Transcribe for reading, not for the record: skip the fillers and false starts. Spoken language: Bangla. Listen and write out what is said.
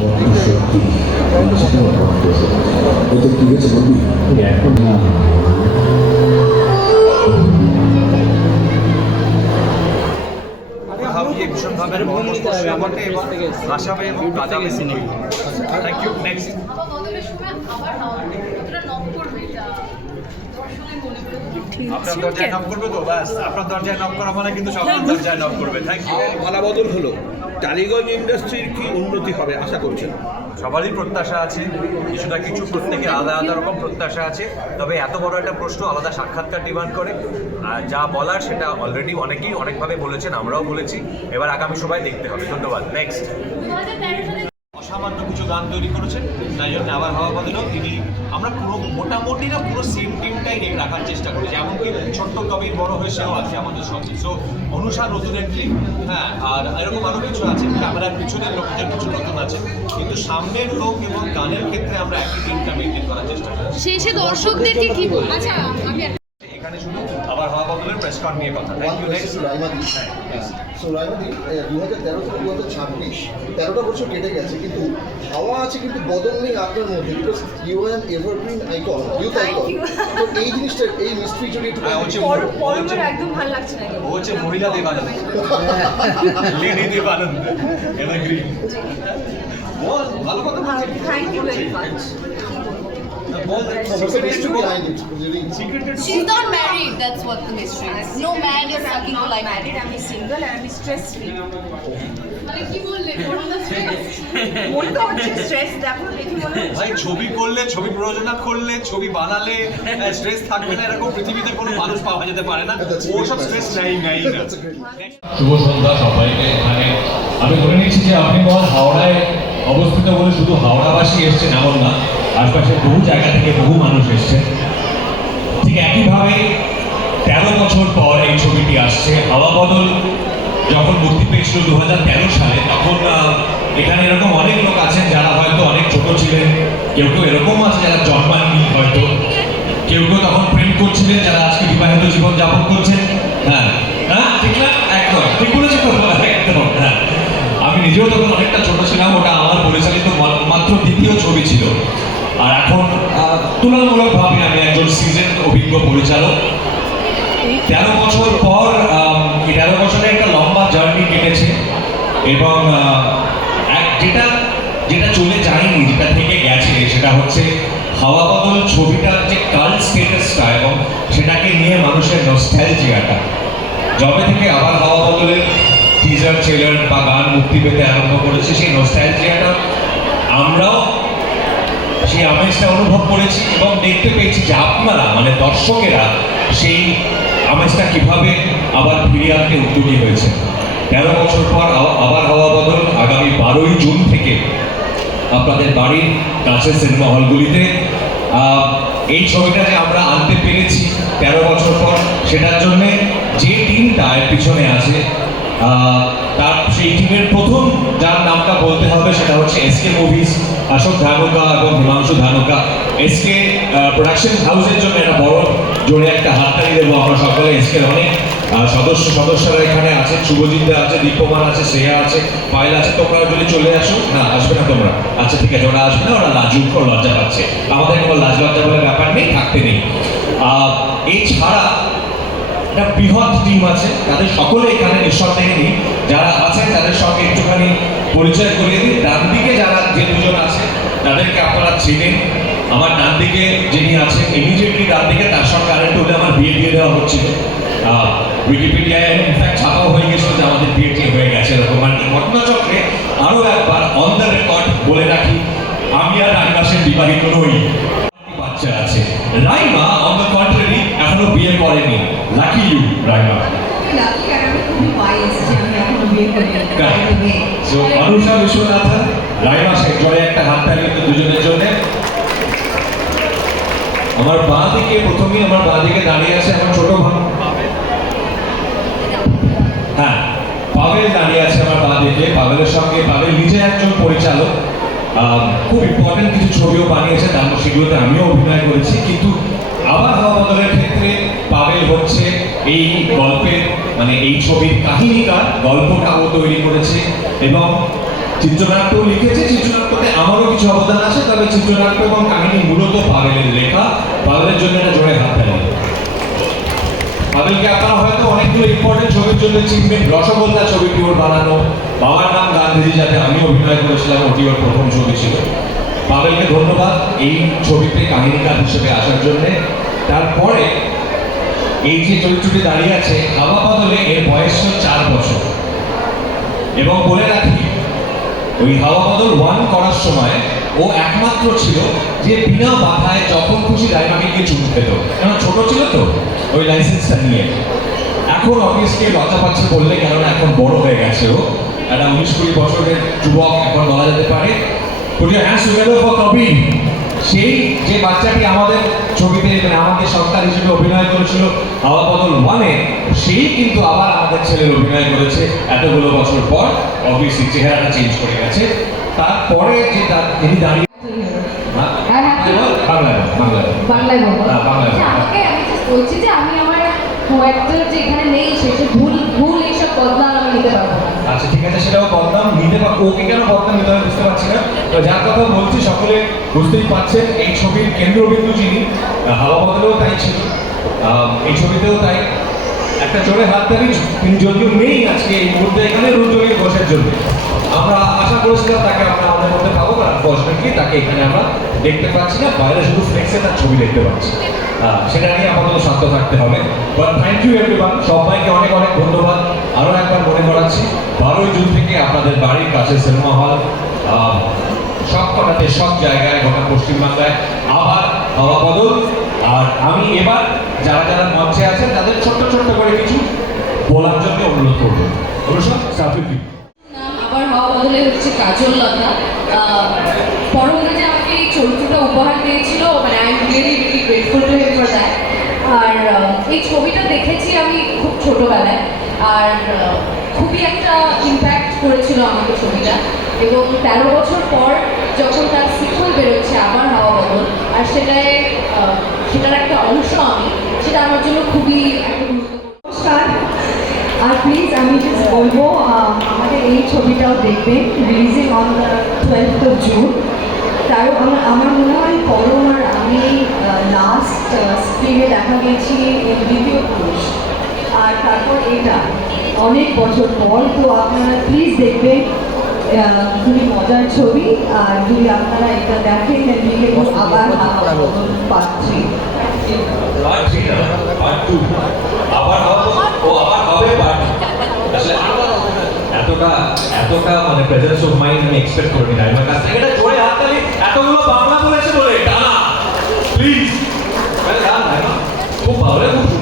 সত্যি এটা কি হয়েছে বলবি এখন না ভীষণভাবে মর্মস্পর্শী এবং ভাষাবে এবং কাজাবে সিনেমা। Thank you. নেক্সট আপনার দরজায় নক করবে তো ব্যাস, আপনার দরজায় নক করা মানে কিন্তু সবার দরজায় নক করবে। Thank you. পালাবদল হলো, টালিগঞ্জ ইন্ডাস্ট্রির কি উন্নতি হবে আশা করছেন? সবারই প্রত্যাশা আছে, কিছু না কিছু প্রত্যেকে আলাদা আলাদা রকম প্রত্যাশা আছে। তবে এত বড় একটা প্রশ্ন আলাদা সাক্ষাৎকার ডিমান্ড করে। যা বলার সেটা অলরেডি অনেকেই অনেকভাবে বলেছেন, আমরাও বলেছি। এবার আগামী সবাই দেখতে হবে। ধন্যবাদ। নেক্সট। অসামান্য কিছু গান তৈরি করেছেন, তাই জন্য আবার হাওয়া বদলেও তিনি আমরা পুরো মোটামুটি না পুরো সেম টিমটাই রাখার চেষ্টা করেছি। এমনকি ছোট্ট কবির বড় হয়ে সেও আছে আমাদের সঙ্গে। সো অনুষা নতুন একটি, হ্যাঁ, আর এরকম আরও কিছু আছে। ক্যামেরার পিছনের লোকদের কিছু নতুন আছে, কিন্তু সামনের লোক এবং গানের ক্ষেত্রে আমরা একই টিমটা মেনটেন করার চেষ্টা করছি। শেষে দর্শকদেরকে কি বলবো? আচ্ছা, আমি এখানে শুধু আবার হাওয়া বদলের প্রেস কন নিয়ে কথা। Thank you. নেক্সট। সো রাইমাদি 2013 থেকে 2026 13টা বছর কেটে গেছে, কিন্তু হাওয়া আছে কিন্তু বদল নেই আপনার মধ্যে, because you are an evergreen icon, youth icon. তো এই জিনিসটা, এই মিস্ট্রি যদি একটু একদম ভালো লাগছে না। ও হচ্ছে মহিলা দেবানন্দ, লেডি দেবানন্দ, এভারগ্রিন। বল, ভালো কথা বলছিস। Thank you very much. বল, what's the mystery behind it? সিক্রেটেড। She's not married, that's what the mystery is. No man is sucking to like married. I'm single and I'm stress free. মানে কি বললে? Corona stress. মনে তো হচ্ছে স্ট্রেস, দেখো দেখি মনে হচ্ছে। ভাই ছবি করলে, ছবি প্রযোজনা করলে, ছবি বানালে স্ট্রেস থাকবে না এরকম পৃথিবীতে কোনো মানুষ পাওয়া যেতে পারে না। ও সব স্ট্রেস নাই না। শুভ সন্ধ্যা সবাইকে। এখানে আমি ধরে নিচ্ছি যে আপনি মহল হাওড়ায় অবস্থিত বলে শুধু হাওড়াবাসী এসছেন এমন না, আশপাশের বহু জায়গা থেকে বহু মানুষ এসছেন। ঠিক একইভাবে 13 বছর পর এই ছবিটি আসছে। হাওয়া বদল যখন মুক্তি পেয়েছিল 2013 সালে, তখন এখানে এরকম অনেক লোক আছেন যারা হয়তো অনেক ছোট ছিলেন, কেউ কেউ এরকম আছে যারা জন্মাননি, হয়তো কেউ কেউ তখন প্রেম করছিলেন, যারা আজকে বিবাহিত জীবন যাপন করছেন। হ্যাঁ হ্যাঁ, ঠিক না? একদম ঠিক বলেছি তো, একদম। হ্যাঁ, আমি নিজেও তখন অনেকটা ছোট ছিলাম। ওটা আমার পরিচালিত মাত্র দ্বিতীয় ছবি ছিল। আর এখন তুলনামূলকভাবে আমি একজন সিজন অভিজ্ঞ পরিচালক। 13 বছর পর, এই 13 বছরে একটা লম্বা জার্নি কেটেছে এবং যেটা যেটা চলে যায়নি, যেটা থেকে গেছে, সেটা হচ্ছে হাওয়া বদল ছবিটার যে কাল্ট স্টেটাসটা এবং সেটাকে নিয়ে মানুষের নস্টালজিয়াটা। যবে থেকে আবার হাওয়া বদলের টিজার, ট্রেলার বা গান মুক্তি পেতে আরম্ভ করেছে, সেই নস্টালজিয়াটা আমরাও সেই আমেজটা অনুভব করেছি এবং দেখতে পেয়েছি যে আপনারা মানে দর্শকেরা সেই আমেজটা কিভাবে আবার ফিরিয়ে আনতে উদ্যোগী হয়েছে। 13 বছর পর আবার হাওয়া বদল আগামী 12ই জুন থেকে আপনাদের বাড়ির কাছে সিনেমা হলগুলিতে। এই ছবিটা যে আমরা আনতে পেরেছি 13 বছর পর, সেটার জন্যে যে টিমটা এর পিছনে আছে, তার সেই টিমের প্রথম যার নামটা বলতে হবে সেটা হচ্ছে এসকে মুভিজ, অশোক ধানুকা এবং হিমাংশু ধানুকা। এসকে প্রোডাকশন হাউসের জন্য এটা বড় জোরে একটা হাততালি দেবো আমরা সকলে। এসকের অনেক সদস্যরা এখানে আছে, শুভজিৎদা আছে, দীপমান আছে, শ্রেয়া আছে, পায়েল আছে। তোমরা যদি চলে আসো। না, আসবে না তোমরা? আচ্ছা ঠিক আছে, ওরা আসবে না, ওরা লাজুক লজ্জা পাচ্ছে। আমাদের কোনো লাজ লজ্জা বলে ব্যাপার নেই, থাকতে নেই। এছাড়া একটা বৃহৎ টিম আছে, তাদের সকলে এখানে নিঃসন্দেহে নেই। যারা আছেন তাদের সঙ্গে একটুখানি পরিচয় করিয়ে দিই। ডান দিকে যে দুজন আছে তাদেরকে আপনারা চেনেন। আমার ডান দিকে যিনি আছেন, ইমিডিয়েটলি ডান দিকে, তার সঙ্গে আরেকটু হলে আমার বিয়ে দিয়ে দেওয়া হচ্ছিল। উইকিপিডিয়ায় ইনফ্যাক্ট ছাপাও হয়ে গেছিল যে আমাদের বিয়েটি হয়ে গেছে এরকম। ঘটনাচক্রে আরও একবার অন দ্য রেকর্ড বলে রাখি, আমি আর রাইমা সেন বিবাহিত নই, বাচ্চা আছে। রাইমা অন দ্য কন্ট্রারি এখনো বিয়ে করেনি। Lucky you Raima. অনুষা বিশ্বনাথন, রাইমা সেন, জয় একটা হাত তালি দুজনের জন্য। আমার বাঁ দিকে, প্রথমেই আমার বাঁ দিকে দাঁড়িয়ে আছে আমার ছোট ভাই, হ্যাঁ পাভেল দাঁড়িয়ে আছে আমার বাঁ দিকে। পাভেলের সঙ্গে, পাভেল নিজে একজন পরিচালক, খুব ইম্পর্টেন্ট কিছু ছবিও বানিয়েছে, তারপর সেগুলোতে আমিও অভিনয় করেছি। কিন্তু আবার হাওয়া বদলের ক্ষেত্রে পাভেল হচ্ছে এই গল্পের মানে এই ছবির কাহিনীকার, গল্পটাও তৈরি করেছে এবং চিত্রনাট্যও লিখেছে, চিত্রনাট্য আমারও কিছু অবদান আছে, তবে চিত্রনাট্য এবং কাহিনী মূলত পাভেলের লেখা। পাভেলের জন্য একটা জোরে হাত তালি। পাভেলকে আপনারা হয়তো অনেকগুলো ইম্পর্টেন্ট ছবির জন্য চিনবেন। রসগোল্লা ছবিটি ওর বানানো, বাবার নাম গান্ধীজি, যাতে আমি অভিনয় করেছিলাম, ওটি ওর প্রথম ছবি ছিল। পাভেলকে ধন্যবাদ এই ছবিতে কাহিনীকার হিসেবে আসার জন্য। তারপরে এই যে চরিত্রটি দাঁড়িয়ে আছে হাওয়া বদলে, এর বয়স হল 4 বছর। এবং বলে রাখি, ওই হাওয়া বদল 1 করার সময় ও একমাত্র ছিল যে বিনা বাধায় যখন খুশি রাইমাকে গিয়ে চুমু খেত, কারণ ছোট ছিল তো ওই লাইসেন্সটা নিয়ে। এখন অবভিয়াসলি লজ্জা পাচ্ছে বললে, কেননা এখন বড় হয়ে গেছে ও, একটা 19-20 বছরের যুবক এখন বলা যেতে পারে। সেই যে বাচ্চাটি আমাদের ছবিতে, মানে আমাদের সন্তান হিসেবে অভিনয় করেছিল হাওয়া বদল 1-এ, সেই কিন্তু আবার আমাদের ছেলের অভিনয় করেছে এতগুলো বছর পর। অবভিয়াসলি চেহারাটা চেঞ্জ করে গেছে। তারপরে যে তিনি দাঁড়িয়ে বাংলায় বাংলায় বলবো। বাংলায় আচ্ছা, আমাকে আমি just বলছি যে আমি আমার কয়েকটার যে এখানে নেই সেটা ভুল এইসব বদনাম আমি নিতে পারবো না। আচ্ছা ঠিক আছে, সেটাও বদনাম নিতে ওকে কেন বদনাম নিতে হবে বুঝতে পারছি না। তো যার কথা বলছি সকলে বুঝতেই পারছেন, এই ছবির কেন্দ্রবিন্দু যিনি, হাওয়া বদলেও তাই ছিল, এই ছবিতেও তাই। একটা জোরে হাত তালি। তিনি যদিও নেই আজকে এই মুহূর্তে এখানে রুদ্রগীর ঘোষের জন্য, আমরা আশা করেছিলাম তাকে আমরা আমাদের মধ্যে পাবো, কারণ আনফর্চুনেটলি তাকে এখানে আমরা দেখতে পাচ্ছি না, বাইরে শুধু ফ্লেক্সে তার ছবি দেখতে পাচ্ছি। সেটা নিয়ে আপাতত শান্ত থাকতে হবে। বাট থ্যাংক ইউ এভরিওয়ান, সবাইকে অনেক অনেক ধন্যবাদ। আরও একবার মনে করাচ্ছি, 12ই জুন থেকে আপনাদের বাড়ির কাছে সিনেমা হল সব কটাতে, সব জায়গায়, গোটা পশ্চিমবাংলায় আবার হাওয়া বদল। আর আমি এবার যারা যারা মঞ্চে আছেন তাদের ছোট্ট ছোট্ট করে কিছু বলার জন্য অনুরোধ করবো। আবার হাওয়া বদলে হচ্ছে কাজল লতা। পরমদা যে আমাকে এই চরিত্রটা উপহার দিয়েছিল, মানে I am really really grateful to him for that. আর এই ছবিটা দেখেছি আমি খুব ছোটোবেলায়, আর খুবই একটা ইম্প্যাক্ট করেছিল আমাকে ছবিটা। এবং 13 বছর পর যখন তার সিকুয়েল বেরোচ্ছে আবার হাওয়া বদল, আর সেটার একটা অংশ আমি, সেটা আমার জন্য খুবই একটা গুরুত্বপূর্ণ। নমস্কার। আর প্লিজ আমি জাস্ট বলবো, আমাদের এই ছবিটাও দেখবেন, releasing on the 12th of June। তারও আমার মনে হয় পরম আর আমি লাস্ট স্ক্রিনে দেখা গেছি দ্বিতীয় পুরুষ, আর তারপর এটা অনেক বছর পর। তো আপনারা প্লিজ দেখবেন, খুবই মজার ছবি। আর যদি আপনারা এটা দেখেন আবার পার্ট 3 আবার হবে পার্ট। আসলে এতটা মানে প্রেজেন্স অফ মাইন্ড আমি এক্সপেক্ট করিনি রাইমার কাছ থেকে। এটা জোরে হাত তালি, এতগুলো বাংলা বলেছে বলে, টানা প্লিজ। খুব ভালো, খুব